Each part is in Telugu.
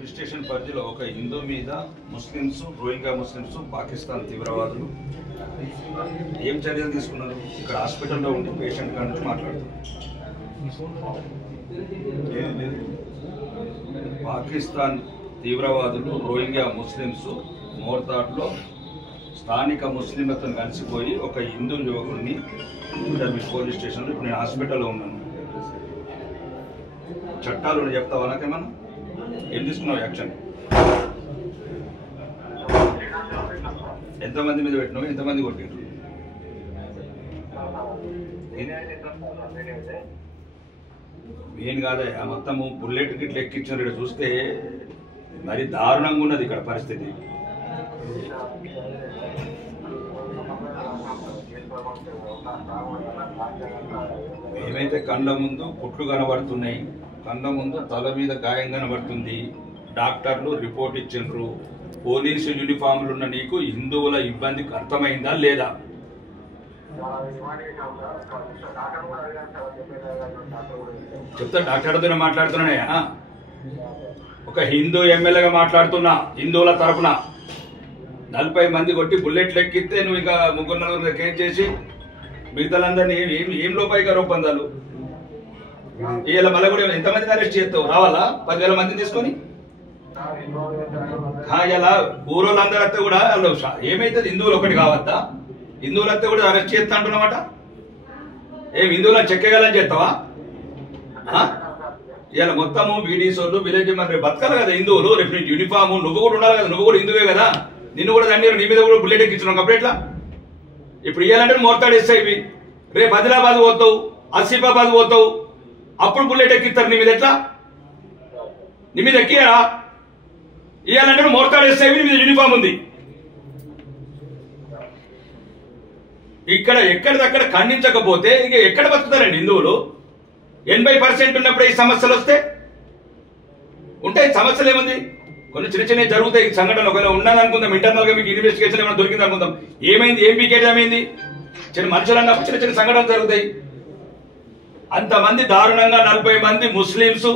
పోలీస్ స్టేషన్ పరిధిలో ఒక హిందూ మీద ముస్లిమ్స్, రోహింగ్యా ముస్లిమ్స్, పాకిస్తాన్ తీవ్రవాదులు ఏం చర్యలు తీసుకున్నారు? ఇక్కడ హాస్పిటల్లో ఉండి పేషెంట్ కాడ నుంచి మాట్లాడుతున్నారు. పాకిస్తాన్ తీవ్రవాదులు రోహింగ్యా ముస్లిమ్స్ మోర్తాడ్లో స్థానిక ముస్లింలతో కలిసిపోయి ఒక హిందూ యువకుడిని పోలీస్ స్టేషన్లో, ఇప్పుడు నేను హాస్పిటల్లో ఉన్నాను. చట్టాలు చెప్తావా నాకేమన్నా? ఏం తీసుకున్నావు యాక్షన్? ఎంతమంది మీద పెట్టినావు? ఎంతమంది కొట్టిండ్రు? మెయిన్ కాదే మొత్తము బుల్లెట్ గిట్ల ఎక్కించిన చూస్తే మరి దారుణంగా ఉన్నది ఇక్కడ పరిస్థితి. ఏమైతే కళ్ళ ముందు పుట్లు కనబడుతున్నాయి, కళ్ళ ముందు తల మీద గాయం కనబడుతుంది, డాక్టర్లు రిపోర్ట్ ఇచ్చిండ్రు. పోలీసు యూనిఫామ్లు ఉన్న నీకు హిందువుల ఇబ్బంది అర్థమైందా లేదా? చెప్తా, డాక్టర్తో మాట్లాడుతున్నాయా? ఒక హిందూ ఎమ్మెల్యేగా మాట్లాడుతున్నా. హిందువుల తరఫున 40 మంది కొట్టి బుల్లెట్లు ఎక్కిస్తే నువ్వు ఇంకా 3-4 కేసు చేసి మిగతాలందరినీ ఏం లోపాయిక రూపొందాలు? ఇలా మళ్ళీ కూడా ఎంతమందిని అరెస్ట్ చేస్తావు? రావాలా 10,000 మందిని తీసుకొని? ఇలా ఊరోళ్ళందరూ వస్తే కూడా ఏమైతుంది? హిందువులు ఒకటి కావద్దా? హిందువులు వస్తే కూడా అరెస్ట్ చేస్తా అంటున్నామాట. ఏం హిందువులను చెక్కగలని చేస్తావా? ఇలా మొత్తము బీడీసోళ్ళు విలేజ్ మరి బతకాలి కదా హిందువులు. రేపు నీకు యూనిఫామ్, నువ్వు కూడా ఉండాలి కదా, నువ్వు కూడా హిందువే కదా. నిన్ను కూడా దండి, నీ మీద కూడా బుల్లెట్ ఎక్కించున్నాం కంప్లీట్లా. ఇప్పుడు ఇవ్వాలంటే మోర్తాడు ఇస్తాయి. రేపు ఆదిలాబాద్ పోతావు, ఆసిఫాబాద్ పోతావు, అప్పుడు బుల్లెట్ ఎక్కిస్తారు నీ మీద. ఎట్లా నీ మీద ఎక్కియరా? ఇవ్వాలంటే మోర్తాడు ఇస్తాయి, నీ మీద యూనిఫామ్ ఉంది. ఇక్కడ ఎక్కడిదక్కడ ఖండించకపోతే ఇక ఎక్కడ బతుకుతారండి హిందువులు? 80% ఉన్నప్పుడు ఈ సమస్యలు వస్తే ఉంటాయి. సమస్యలు ఏముంది? కొన్ని చిన్న చిన్న జరుగుతాయి సంఘటనలు. ఒకవేళ ఉన్నదనుకుందాం, ఇంటర్నల్ గా మీకు ఇన్వెస్టిగేషన్ ఏమైనా దొరికింది అనుకుందాం. ఏమైంది? ఏం పీకేజ్ ఏమైంది? చిన్న మనుషులు అన్నప్పుడు చిన్న చిన్న సంఘటనలు జరుగుతాయి. అంతమంది దారుణంగా 40 మంది ముస్లింస్,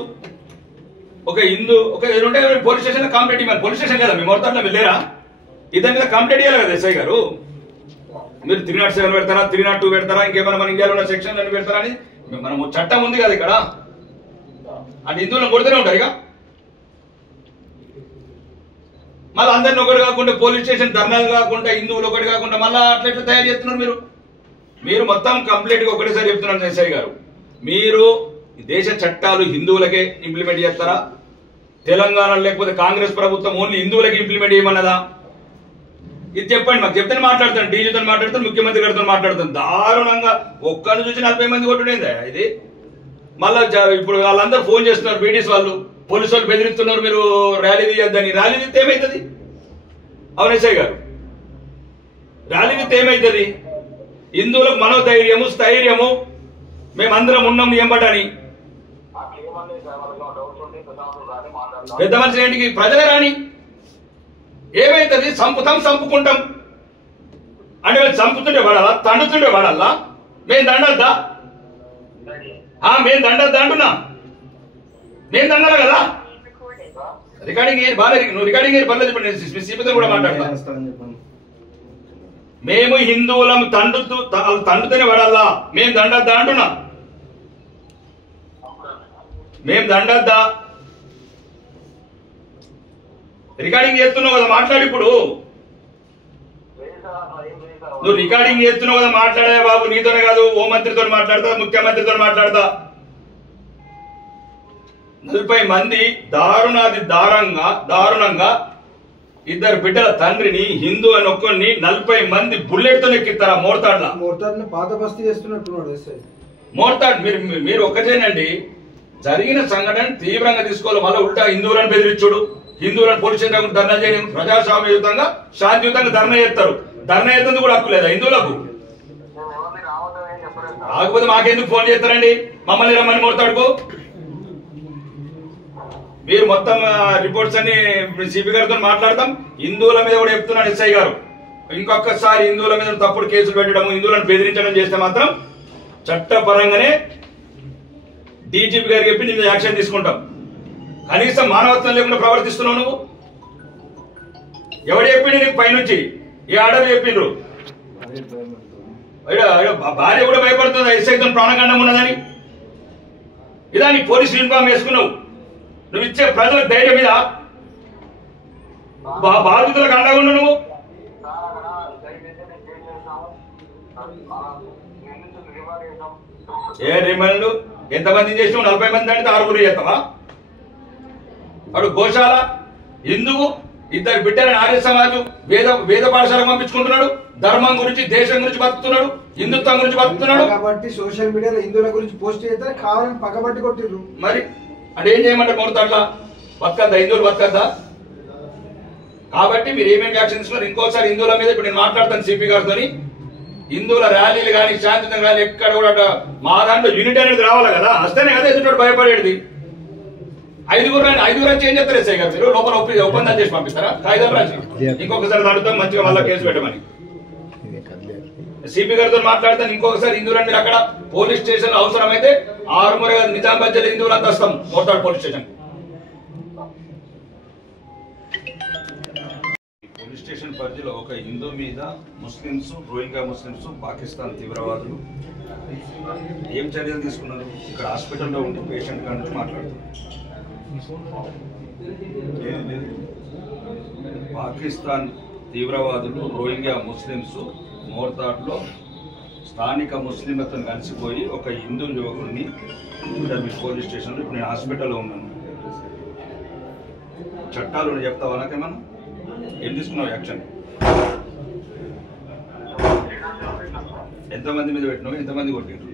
ఒక హిందూ, ఒక ఉంటే పోలీస్ స్టేషన్ కంప్లైంట్ ఇవ్వాలి. పోలీస్ స్టేషన్ కదా మీ మొత్తంలో వెళ్ళారా? ఇదాని మీద కంప్లైంట్ ఇవ్వాలి కదా ఎస్ఐ గారు. మీరు 307 పెడతారా, 302 పెడతారా, ఇంకేమైనా మన ఇండియాలో ఉన్న సెక్షన్ అని పెడతారా అని మనం చట్టం ఉంది కదా ఇక్కడ. అంటే హిందువులను కొడుతూనే ఉంటారు. ఇక మళ్ళీ అందరిని ఒకటి కాకుండా పోలీస్ స్టేషన్ ధర్నాలు కాకుండా హిందువులు ఒకటి కాకుండా మళ్ళీ అట్లా తయారు చేస్తున్నారు. మీరు మొత్తం కంప్లీట్ గా ఒకటేసారి చెప్తున్నారు ఎస్ఐ గారు. మీరు దేశ చట్టాలు హిందువులకే ఇంప్లిమెంట్ చేస్తారా? తెలంగాణ లేకపోతే కాంగ్రెస్ ప్రభుత్వం ఓన్లీ హిందువులకి ఇంప్లిమెంట్ చేయమన్నదా? ఇది చెప్పండి మాకు. చెప్తే మాట్లాడతాను, డీజీతో మాట్లాడతాను, ముఖ్యమంత్రి గారితో మాట్లాడతాను. దారుణంగా ఒక్కరిని చూసి 40 మంది కొట్టుడేందా ఇది? మళ్ళా ఇప్పుడు వాళ్ళందరూ ఫోన్ చేస్తున్నారు, బీడీస్ వాళ్ళు, పోలీసు వాళ్ళు బెదిరిస్తున్నారు, మీరు ర్యాలీ తీయొద్దని. ర్యాలీ తీస్తే ఏమవుతుంది? అవును ఎస్ఐ గారు, ర్యాలీ తీస్తే ఏమవుతుంది? హిందువులకు మనోధైర్యము, స్థైర్యము, మేమందరం ఉన్నాం ఎంబటని. పెద్ద మనిషి ఏంటికి? ప్రజలే రాని. ఏమైతుంది? చంపుకుంటాం అంటే చంపుతుంటే పడాలా? తండుతుంటే పడాలా? మేము దండద్దా? మేము దండద్దా అంటున్నా. మేము దండాలి కదా. రికార్డింగ్ బాగా నువ్వు రికార్డింగ్ పర్లేదు. ఇప్పుడు సిపితో కూడా మాట్లాడతా. మేము హిందువులం తండుతూనే పడాలా? మేము దండద్దా అంటున్నా. మేము దండద్దా? రికార్డింగ్ చేస్తున్నావు కదా, మాట్లాడు. ఇప్పుడు నువ్వు రికార్డింగ్ చేస్తున్నావు కదా, మాట్లాడే బాబు. నీతోనే కాదు, హోంమంత్రితో మాట్లాడతా, ముఖ్యమంత్రితో మాట్లాడతా. 40 మంది దారుణంగా 2 బిడ్డల తండ్రిని, హిందూ అని ఒక్కరిని 40 మంది బుల్లెట్ తో ఎక్కిస్తారా? మోర్తాడ్ పాత బస్తీ చేస్తున్నట్టున్నాడు మోర్తాడ్. మీరు ఒక్కటేనండి. జరిగిన సంఘటన తీవ్రంగా తీసుకోవాలి. మళ్ళీ ఉల్టా హిందువులను బెదిరించుడు, హిందువులను పోలీస్ స్టేషన్ ధర్నా చేయడం. ప్రజాస్వామ్యయుతంగా శాంతియుతంగా ధర్నా చేస్తారు. ధర్నా చేస్తుంది కూడా హక్కు లేదా హిందువులకు? కాకపోతే మాకెందుకు ఫోన్ చేస్తారండి? మమ్మల్ని రమ్మని మోర్తాడుకో. మీరు మొత్తం రిపోర్ట్స్ అన్ని సిపి గారితో మాట్లాడతాం. హిందువుల మీద కూడా చెప్తున్నాడు ఎస్ఐ గారు. ఇంకొకసారి హిందువుల మీద తప్పుడు కేసులు పెట్టడం, హిందువులను బెదిరించడం చేస్తే మాత్రం చట్టపరంగానే డీజీపీ గారికి చెప్పి నేను యాక్షన్ తీసుకుంటాం. కనీసం మానవత్వం లేకుండా ప్రవర్తిస్తున్నావు నువ్వు. ఎవడు చెప్పిండు నీకు పైనుంచి? ఏ ఆర్డర్ చెప్పిండ్రు? భార్య కూడా భయపడుతుంది ఎస్ఐతో ప్రాణగండం ఉన్నదని. ఇదా నీ పోలీస్ యూనిఫామ్ వేసుకున్నావు? నువ్వు ఇచ్చే ప్రజలకు ధైర్యం మీద బాధితులకు అండగా ఉండు. నువ్వు ఏ రిమాండ్లు ఎంతమంది చేసినావు? 40 మంది అంటే 6 చేస్తావా? వాడు గోశాల హిందువు, 2 బిడ్డలను ఆర్య సమాజం వేద పాఠశాలకు పంపించుకుంటున్నాడు. ధర్మం గురించి, దేశం గురించి బతుకుతున్నాడు, హిందుత్వం గురించి బతుకుతున్నాడు. కాబట్టి సోషల్ మీడియాలో హిందువుల గురించి పోస్ట్ చేస్తే కావాలని పక్కబట్టి కొట్టిర్రు. మరి అంటే ఏం చేయమంటారు? మొదట అట్లా బతకద్దా? హిందువులు బతకద్దా? కాబట్టి మీరు ఏమేమి యాక్షన్ తీసుకున్నారు? ఇంకోసారి హిందువుల మీద ఇప్పుడు నేను మాట్లాడతాను సిపి గారితో. హిందువుల ర్యాలీలు కానీ శాంతియుతంగా ర్యాలీ ఎక్కడ కూడా మా దాంట్లో యూనిట్ అనేది రావాలి కదా. వస్తేనే కదా ఎదుటి భయపడేది. 5 వచ్చి ఏం చెప్తారు ఎస్ఐ గారు? మీరు లోపల ఒప్పందాలు చేసి పంపిస్తారా? కాగితాలు రాసి ఇంకొకసారి అడుగుతాం మంచిగా మళ్ళీ కేసు పెట్టమని. సిపి గారితో మాట్లాడతాను. ఇంకొకసారి హిందువులను మీరు అక్కడ పోలీస్ స్టేషన్ అవసరమైతే 6 నిజామాబాద్ జిల్లా హిందువులంతా వస్తాం Mortad police station. Police station పరిధిలో ఒక హిందూ మీద ముస్లింస్, రోహింగ్యా ముస్లింస్, పాకిస్తాన్ తీవ్రవాదులు ఏం చర్యలు తీసుకున్నారు? ఇక్కడ హాస్పిటల్లో ఉండి పేషెంట్ కాడ నుంచి మాట్లాడుతున్నారు. పాకిస్తాన్ తీవ్రవాదులు రోహింగ్యా ముస్లింస్ మోర్తాడ్లో స్థానిక ముస్లింలతో కలిసిపోయి ఒక హిందూ యువకుడిని పోలీస్ స్టేషన్లో, ఇప్పుడు నేను హాస్పిటల్లో ఉన్నాను. చట్టాలు చెప్తావా నాకేమన్నా? ఏం తీసుకున్నావు యాక్షన్? ఎంతమంది మీద పెట్టినావు? ఎంతమంది కొట్టిండ్రు?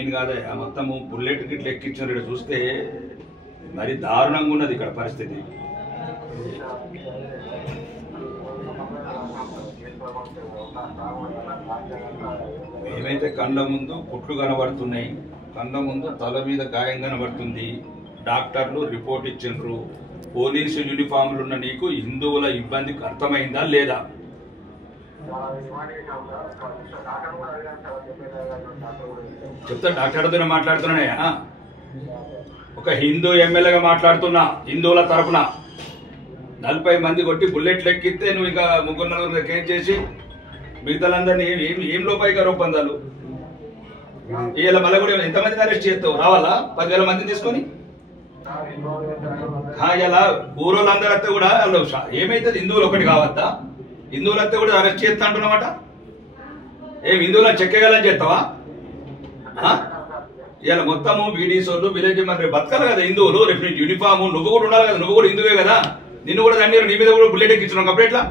ఏం కాదయ్యా, మొత్తము బుల్లెట్ గిట్లు ఎక్కించారు. ఇక్కడ చూస్తే మరి దారుణంగా ఉన్నది ఇక్కడ పరిస్థితి. ఏమైతే కళ్ళ ముందు పుట్లు కనబడుతున్నాయి, కళ్ళ ముందు తల మీద గాయం కనబడుతుంది. డాక్టర్లు రిపోర్ట్ ఇచ్చిండ్రు. పోలీసు యూనిఫామ్లు ఉన్న నీకు హిందువుల ఇబ్బందికి అర్థమైందా లేదా? చెప్తా. డాక్టర్తో మాట్లాడుతున్నానయ్యా. ఒక హిందూ ఎమ్మెల్యేగా మాట్లాడుతున్నా. హిందువుల తరఫున 40 మంది కొట్టి బుల్లెట్లు ఎక్కిస్తే నువ్వు ఇంకా 3-4 కేసు చేసి మిగతాలందరినీ ఏం లోపాయిగా రూపొందాలు? ఇలా మళ్ళీ కూడా ఎంతమందిని అరెస్ట్ చేస్తావు? రావాలా 10,000 మందిని తీసుకొని? ఇలా ఊరోళ్ళందరూ వస్తే కూడా ఏమైతుంది? హిందువులు ఒకటి కావద్దా? హిందువులు వస్తే కూడా అరెస్ట్ చేస్తా అంటున్నమాట. ఏం హిందువులను చెక్కగలని చేస్తావా? ఇలా మొత్తము బీడీసోళ్ళు విలేజ్ మరి బతకాలి కదా హిందువులు. రేపు యూనిఫామ్ నువ్వు కూడా ఉండాలి కదా. నువ్వు కూడా హిందువే కదా. నిన్ను కూడా దాన్ని నీ మీద కూడా బుల్లెట్ ఎక్కించున్నావు. అప్పుడు ఎట్లా?